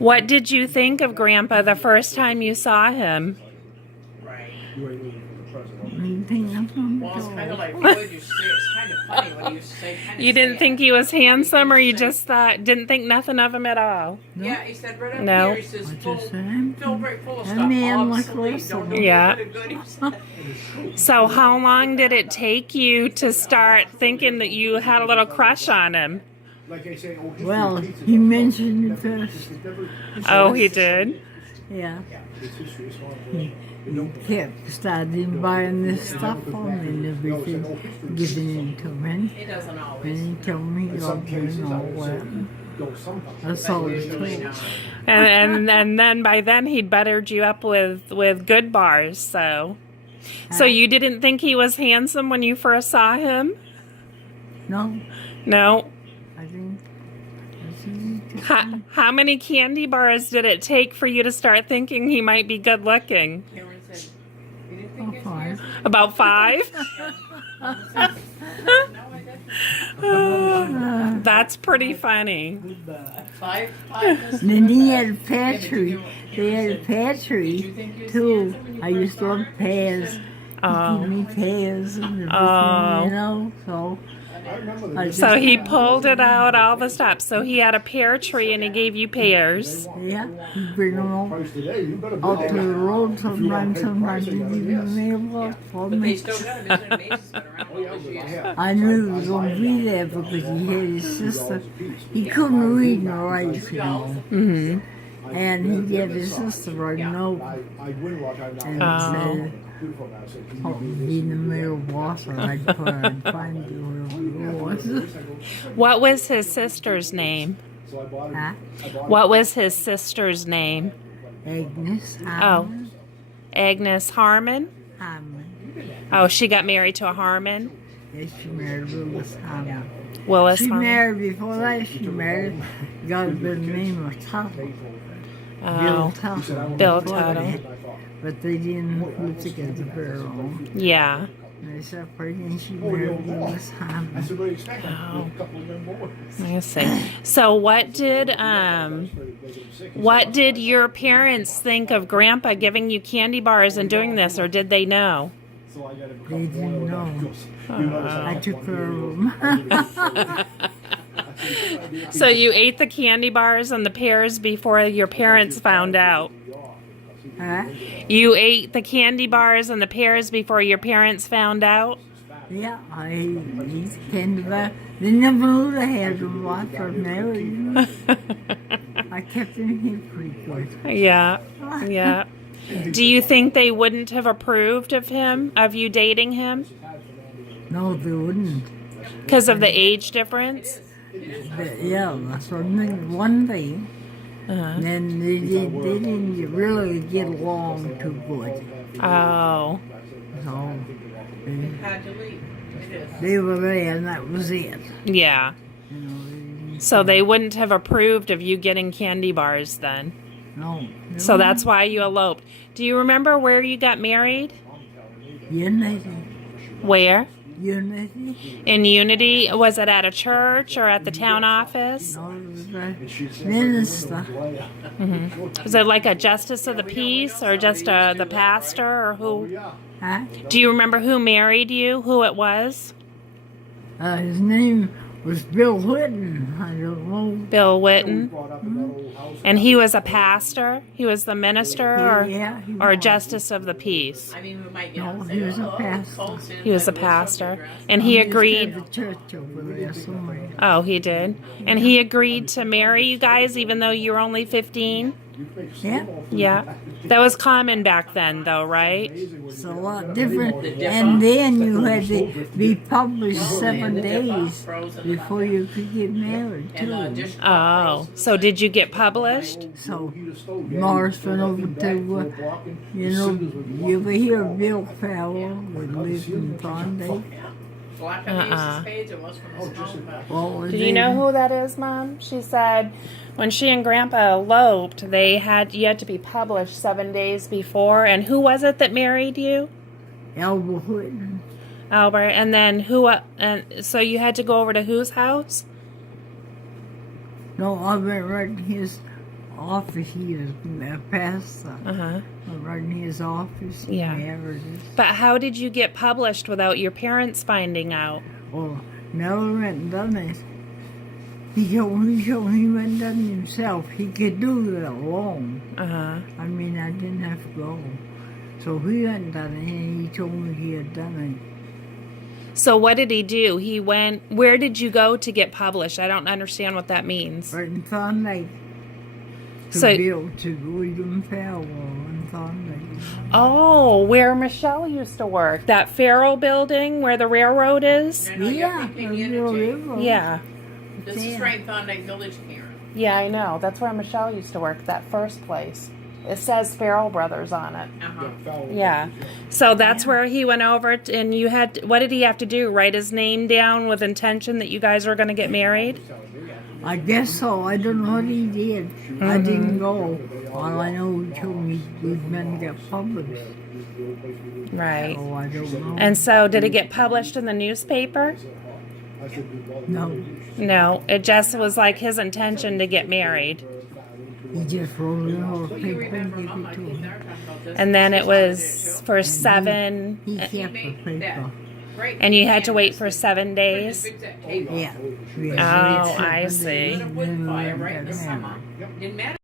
What did you think of Grandpa the first time you saw him? Didn't think nothing Well, it's at kind of all. like Floyd used to say. It's kind of funny when he used to say. You didn't think he was handsome, or you just didn't think nothing of him at all? No. Yeah, he said right up No. here. He says I full, just said him. right full of That stuff. man like Obsolete. Russell. Don't know Yeah. good. He said. So how long did it take you to start thinking that you had a little crush on him? Well, he mentioned it first. Oh, he did? Yeah. He kept starting buying this stuff for me and everything, giving it to me. He doesn't always. And he told me he loved me and all that. That's all he told me. And then by then he'd buttered you up with good bars, so you didn't think he was handsome when you first saw him? No, No. I think. How many candy bars did it take for you to start thinking he might be good looking? Cameron said, "You didn't think he was Five. handsome?" About 5? No, I didn't. That's pretty funny. Five. Then he had a pantry. They had a pantry too. I used to love pears. He Oh. gave me pears and everything, Oh. you know. So, So he pulled it out, all the stuff. So he had a pear tree and he gave you pears. yeah, he'd bring them all out to the road sometimes. Sometimes he'd give me a mailbox for But they me. still got him. Isn't it amazing? He's been around all those years. I knew he was going to be there because he had his sister. He couldn't read nor write, you know. Mm-hmm. And he had his sister write a note and said, oh, be in the mailbox, or I'd put it and find you wherever it was. What was his sister's name? Huh? What was his sister's name? Agnus, Harmon. Agnes Harmon? Harmon. Oh, she got married to a Harmon? Yes, she married Willis Harmon. Willis She Harmon? married before that. She married got the name of Tuttle. Bill Oh, Tuttle. Bill before Tuttle. that. But they didn't live together very long. yeah. They separated and she married Willis Harmon. I see. So what did your parents think of Grandpa giving you candy bars and doing this, or did they know? They didn't know. I took care of them. So you ate the candy bars and the pears before your parents found out. Huh? You ate the candy bars and the pears before your parents found out? Yeah, I ate candy bar. They never knew they had them lots of married. I kept them here pretty good. Yeah. Yeah. Do you think they wouldn't have approved of you dating him? No, they wouldn't. Because of the age difference? Yeah, that's one thing. Uh-huh. Then they didn't really get along too good. Oh. So Had to leave. they were there and that was it. Yeah. You know, So they wouldn't have approved of you getting candy bars then. no. So that's why you eloped. Do you remember where you got married? Unity. Where? Unity. In Unity? Was it at a church or at the town office? No, it was a minister. Was it like a justice of the peace or just the pastor or who? Huh? Do you remember who married you? Who it was? His name was Bill Whitten. I don't know. Bill Whitten. And he was a pastor? He was the minister Yeah, he or was. justice of the peace? I mean, we might get No, and he say, was a "Oh, pastor." folks in He was a that pastor. subject And he Used to agreed. have a church over there somewhere. Oh, he did. And he agreed to marry you guys even though you were only 15? Yeah, Yeah. That was common back then though, right? it's a lot different. And then you had to be published 7 days before you could get married And too. additional Oh. So did you get published? So Morris went over to, you ever hear of Bill Farrell that lived in Thorndale? black on the page, it was from the small Well, Do you know who that is, Mom? She said when she and Grandpa eloped, you had to be published 7 days before. And who was it that married you? Albert Whitten. Albert. And then who? And so you had to go over to whose house? No, I went right to his office. He was a pastor. Uh-huh. Right in his office. Yeah. But how did you get published without your parents finding out? Well, Mel went and done it. He went and done it himself. He could do it alone. Uh-huh. I mean, I didn't have to go. So he went and done it, and he told me he had done it. So what did he do? He went, where did you go to get published? I don't understand what that means. Right in Thorn Lake. So- be able to William Farrell in Thorn Lake. Oh, where Michelle used to work. That Farrell building where the railroad is? No, you're Yeah, thinking the Unity. river. Yeah. This is right in Thorndike Village, Karen. Yeah, I know. That's where Michelle used to work, that first place. It says Farrell Brothers on it. Uh-huh. Yeah. So that's where he went over and you had, what did he have to do? Write his name down with intention that you guys were going to get married? I guess so. I don't know what he did. I didn't go. All I know, he told me these men get published. Right. Oh, I don't know. And so did it get published in the newspaper? No, No, it just was like his intention to get married. he just wrote it on Well, you paper and remember gave Mama, it to I think him. they were talking about this. And then it She's on there, was too. for 7, He He kept the made paper. that right and you had to in wait this for thing. 7 days? Fix that table. Yeah. Oh, I see. Put a wood fire right in the summer. Didn't matter.